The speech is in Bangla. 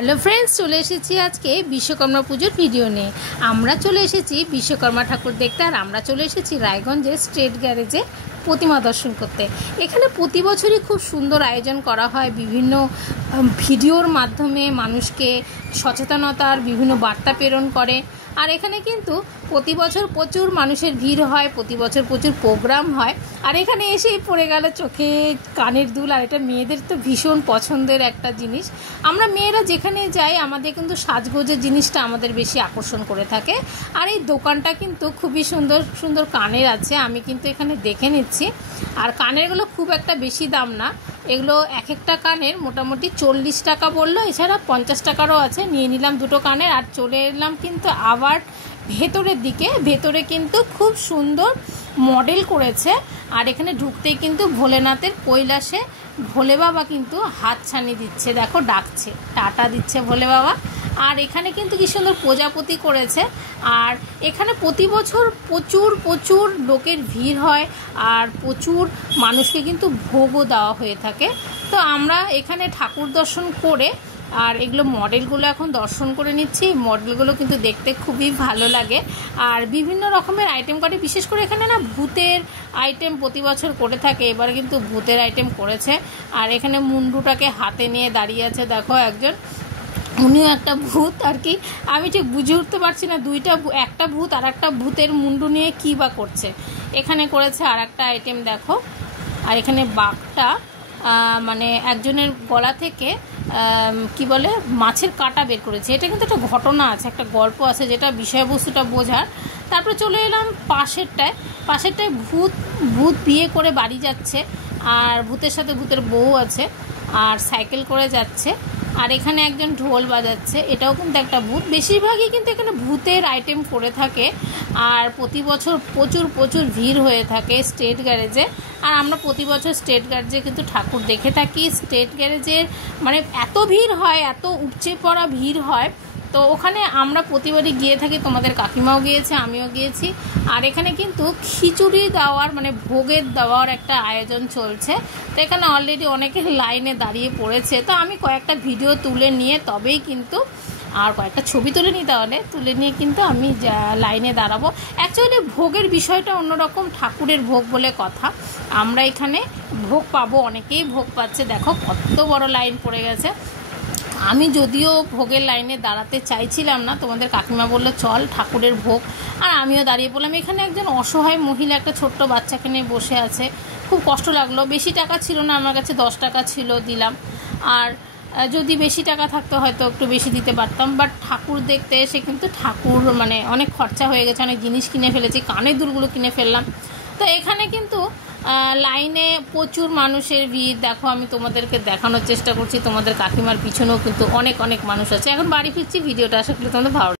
হ্যালো ফ্রেন্ডস, চলে এসেছি আজকে বিশ্বকর্মা পুজোর ভিডিও নিয়ে। আমরা চলে এসেছি বিশ্বকর্মা ঠাকুর দেখতে, আর আমরা চলে এসেছি রায়গঞ্জের স্টেট গ্যারেজে প্রতিমা দর্শন করতে। এখানে প্রতি বছরই খুব সুন্দর আয়োজন করা হয়, বিভিন্ন ভিডিওর মাধ্যমে মানুষকে সচেতনতার বিভিন্ন বার্তা প্রেরণ করে। আর এখানে কিন্তু প্রতি বছর প্রচুর মানুষের ভিড় হয়, প্রতি বছর প্রচুর প্রোগ্রাম হয়। আর এখানে এসেই পড়ে গেল চোখে কানের দুল, আর এটা মেয়েদের তো ভীষণ পছন্দের একটা জিনিস। আমরা মেয়েরা যেখানে যাই আমাদের কিন্তু সাজগোজের জিনিসটা আমাদের বেশি আকর্ষণ করে থাকে। আর এই দোকানটা কিন্তু খুবই সুন্দর সুন্দর কানের আছে, আমি কিন্তু এখানে দেখে নিচ্ছি। আর কানেরগুলো খুব একটা বেশি দাম না, এগুলো এক একটা কানের মোটামুটি 40 টাকা বললো, এছাড়া 50 টাকারও আছে। নিয়ে নিলাম দুটো কানের আর চলে এলাম কিন্তু আবার ভেতরের দিকে। ভেতরে কিন্তু খুব সুন্দর মডেল করেছে। আর এখানে ঢুকতেই কিন্তু ভোলেনাথের কৈলাসে ভোলে বাবা কিন্তু হাত ছানি দিচ্ছে, দেখো ডাকছে, টাটা দিচ্ছে ভোলে বাবা। আর এখানে কিন্তু কি সুন্দর প্রজাপতি করেছে। আর এখানে প্রতি বছর প্রচুর প্রচুর লোকের ভিড় হয়, আর প্রচুর মানুষকে কিন্তু ভোগও দেওয়া হয়ে থাকে। তো আমরা এখানে ঠাকুর দর্শন করে আর এগুলো মডেলগুলো এখন দর্শন করে নিচ্ছি। মডেলগুলো কিন্তু দেখতে খুবই ভালো লাগে। আর বিভিন্ন রকমের আইটেম করে, বিশেষ করে এখানে না ভূতের আইটেম প্রতি বছর করে থাকে, এবার কিন্তু ভূতের আইটেম করেছে। আর এখানে মুন্ডুটাকে হাতে নিয়ে দাঁড়িয়ে আছে দেখো একজন, উনিও একটা ভূত আর কি। আমি ঠিক বুঝে উঠতে পারছি না একটা ভূত আর একটা ভূতের মুন্ডু নিয়ে কী বা করছে। এখানে করেছে আর একটা আইটেম দেখো। আর এখানে বাঘটা মানে একজনের গলা থেকে কি বলে মাছের কাঁটা বের করেছে। এটা কিন্তু একটা ঘটনা আছে, একটা গল্প আছে যেটা বিষয়বস্তুটা বোঝার। তারপরে চলে এলাম পাশেরটায় ভূত বিয়ে করে বাড়ি যাচ্ছে, আর ভূতের সাথে ভূতের বউ আছে, আর সাইকেল করে যাচ্ছে। আর এখানে একজন ঢোল বাজাচ্ছে, এটাও কিন্তু একটা ভূত। বেশিরভাগই কিন্তু এখানে ভূতের আইটেম করে থাকে। আর প্রতি বছর প্রচুর প্রচুর ভিড় হয়ে থাকে স্টেট গ্যারেজে। আর আমরা প্রতি বছর স্টেট গ্যারেজে কিন্তু ঠাকুর দেখে থাকি। স্টেট গ্যারেজের মানে এত ভিড় হয়, এত উপচে পড়া ভিড় হয়, তো ওখানে আমরা প্রতিবারই গিয়ে থাকি। তোমাদের কাকিমাও গিয়েছে, আমিও গিয়েছি। আর এখানে কিন্তু খিচুড়ি দেওয়ার মানে ভোগের দেওয়ার একটা আয়োজন চলছে। তো এখানে অলরেডি অনেকে লাইনে দাঁড়িয়ে পড়েছে। তো আমি কয়েকটা ভিডিও তুলে নিয়ে তবেই কিন্তু, আর কয়েকটা ছবি তুলে নিই, তাহলে তুলে নিয়ে কিন্তু আমি লাইনে দাঁড়াবো। অ্যাকচুয়ালি ভোগের বিষয়টা অন্যরকম, ঠাকুরের ভোগ বলে কথা। আমরা এখানে ভোগ পাবো, অনেকেই ভোগ পাচ্ছে, দেখো কত বড় লাইন পড়ে গেছে। আমি যদিও ভোগের লাইনে দাঁড়াতে চাইছিলাম না, তোমাদের কাকিমা বললো চল ঠাকুরের ভোগ, আর আমিও দাঁড়িয়ে পড়লাম। এখানে একজন অসহায় মহিলা একটা ছোট্ট বাচ্চাকে নিয়ে বসে আছে, খুব কষ্ট লাগলো। বেশি টাকা ছিল না আমার কাছে, 10 টাকা ছিল, দিলাম। আর যদি বেশি টাকা থাকতো হয়তো একটু বেশি দিতে পারতাম, বাট ঠাকুর দেখতে এসে কিন্তু ঠাকুর মানে অনেক খরচা হয়ে গেছে, অনেক জিনিস কিনে ফেলেছি, কানের দুলগুলো কিনে ফেললাম। তো এখানে কিন্তু লাইনে প্রচুর মানুষের ভিড়, দেখো আমি তোমাদেরকে দেখানোর চেষ্টা করছি। তোমাদের কাকিমার পিছনেও কিন্তু অনেক অনেক মানুষ আছে। এখন বাড়ি ফিরছি, ভিডিওটা আশা করি তোমাদের ভালো